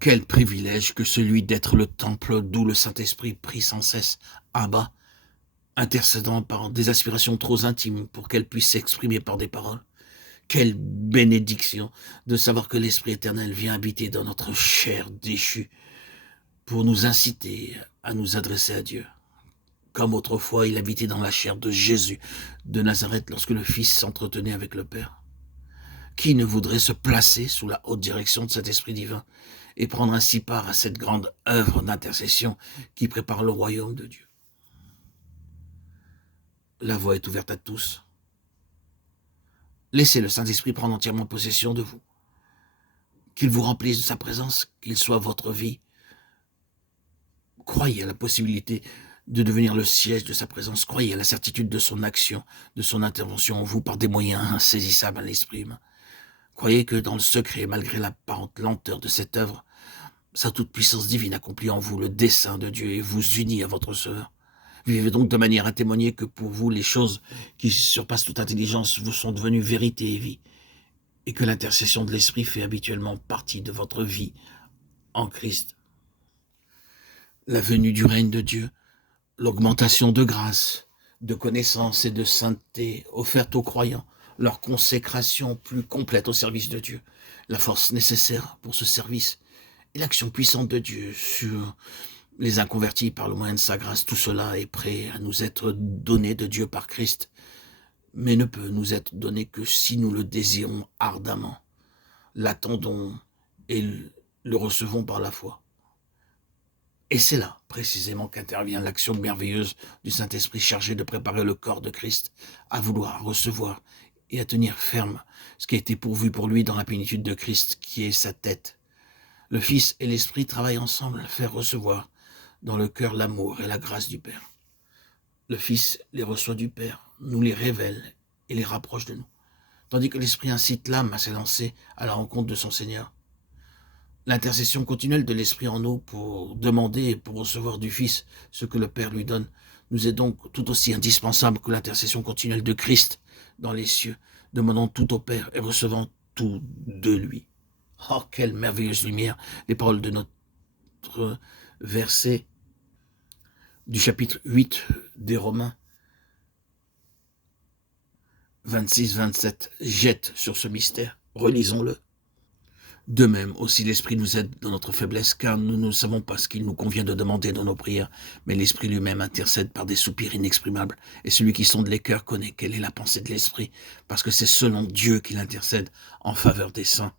Quel privilège que celui d'être le temple d'où le Saint-Esprit prie sans cesse à bas, intercédant par des aspirations trop intimes pour qu'elles puissent s'exprimer par des paroles. Quelle bénédiction de savoir que l'Esprit éternel vient habiter dans notre chair déchue pour nous inciter à nous adresser à Dieu. Comme autrefois il habitait dans la chair de Jésus de Nazareth lorsque le Fils s'entretenait avec le Père. Qui ne voudrait se placer sous la haute direction de cet Esprit divin et prendre ainsi part à cette grande œuvre d'intercession qui prépare le royaume de Dieu? La voie est ouverte à tous. Laissez le Saint-Esprit prendre entièrement possession de vous. Qu'il vous remplisse de sa présence, qu'il soit votre vie. Croyez à la possibilité de devenir le siège de sa présence. Croyez à la certitude de son action, de son intervention en vous par des moyens insaisissables à l'esprit humain. Croyez que dans le secret, malgré l'apparente lenteur de cette œuvre, sa toute-puissance divine accomplit en vous le dessein de Dieu et vous unit à votre Sauveur. Vivez donc de manière à témoigner que pour vous, les choses qui surpassent toute intelligence vous sont devenues vérité et vie, et que l'intercession de l'Esprit fait habituellement partie de votre vie en Christ. La venue du règne de Dieu, l'augmentation de grâce, de connaissance et de sainteté offerte aux croyants, leur consécration plus complète au service de Dieu, la force nécessaire pour ce service et l'action puissante de Dieu sur les inconvertis par le moyen de sa grâce, tout cela est prêt à nous être donné de Dieu par Christ, mais ne peut nous être donné que si nous le désirons ardemment, l'attendons et le recevons par la foi. Et c'est là, précisément, qu'intervient l'action merveilleuse du Saint-Esprit chargé de préparer le corps de Christ à vouloir recevoir et à tenir ferme ce qui a été pourvu pour lui dans la plénitude de Christ, qui est sa tête. Le Fils et l'Esprit travaillent ensemble à faire recevoir dans le cœur l'amour et la grâce du Père. Le Fils les reçoit du Père, nous les révèle et les rapproche de nous, tandis que l'Esprit incite l'âme à s'élancer à la rencontre de son Seigneur. L'intercession continuelle de l'Esprit en nous pour demander et pour recevoir du Fils ce que le Père lui donne nous est donc tout aussi indispensable que l'intercession continuelle de Christ dans les cieux, demandant tout au Père et recevant tout de lui. Oh, quelle merveilleuse lumière! Les paroles de notre verset du chapitre 8 des Romains 26-27 jettent sur ce mystère. Relisons-le. De même aussi l'Esprit nous aide dans notre faiblesse, car nous ne savons pas ce qu'il nous convient de demander dans nos prières, mais l'Esprit lui-même intercède par des soupirs inexprimables, et celui qui sonde les cœurs connaît quelle est la pensée de l'Esprit, parce que c'est selon Dieu qu'il intercède en faveur des saints.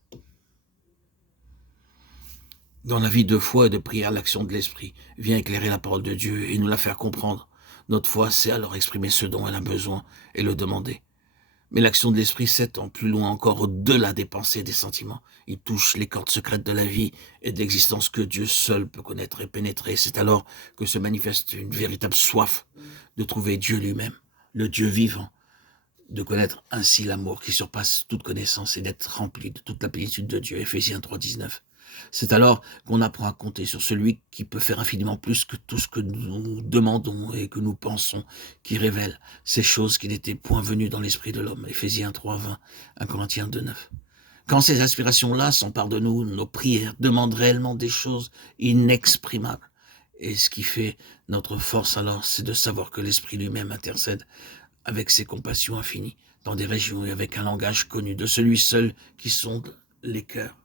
Dans la vie de foi et de prière, l'action de l'Esprit vient éclairer la parole de Dieu et nous la faire comprendre. Notre foi sait alors exprimer ce dont elle a besoin et le demander. Mais l'action de l'Esprit s'étend plus loin encore au-delà des pensées et des sentiments. Il touche les cordes secrètes de la vie et de l'existence que Dieu seul peut connaître et pénétrer. C'est alors que se manifeste une véritable soif de trouver Dieu lui-même, le Dieu vivant, de connaître ainsi l'amour qui surpasse toute connaissance et d'être rempli de toute la plénitude de Dieu. Éphésiens 3,19. C'est alors qu'on apprend à compter sur celui qui peut faire infiniment plus que tout ce que nous demandons et que nous pensons, qui révèle ces choses qui n'étaient point venues dans l'esprit de l'homme. Éphésiens 3,20, 1 Corinthiens 2,9. Quand ces aspirations-là s'emparent de nous, nos prières demandent réellement des choses inexprimables. Et ce qui fait notre force alors, c'est de savoir que l'Esprit lui-même intercède avec ses compassions infinies dans des régions et avec un langage connu de celui seul qui sonde les cœurs.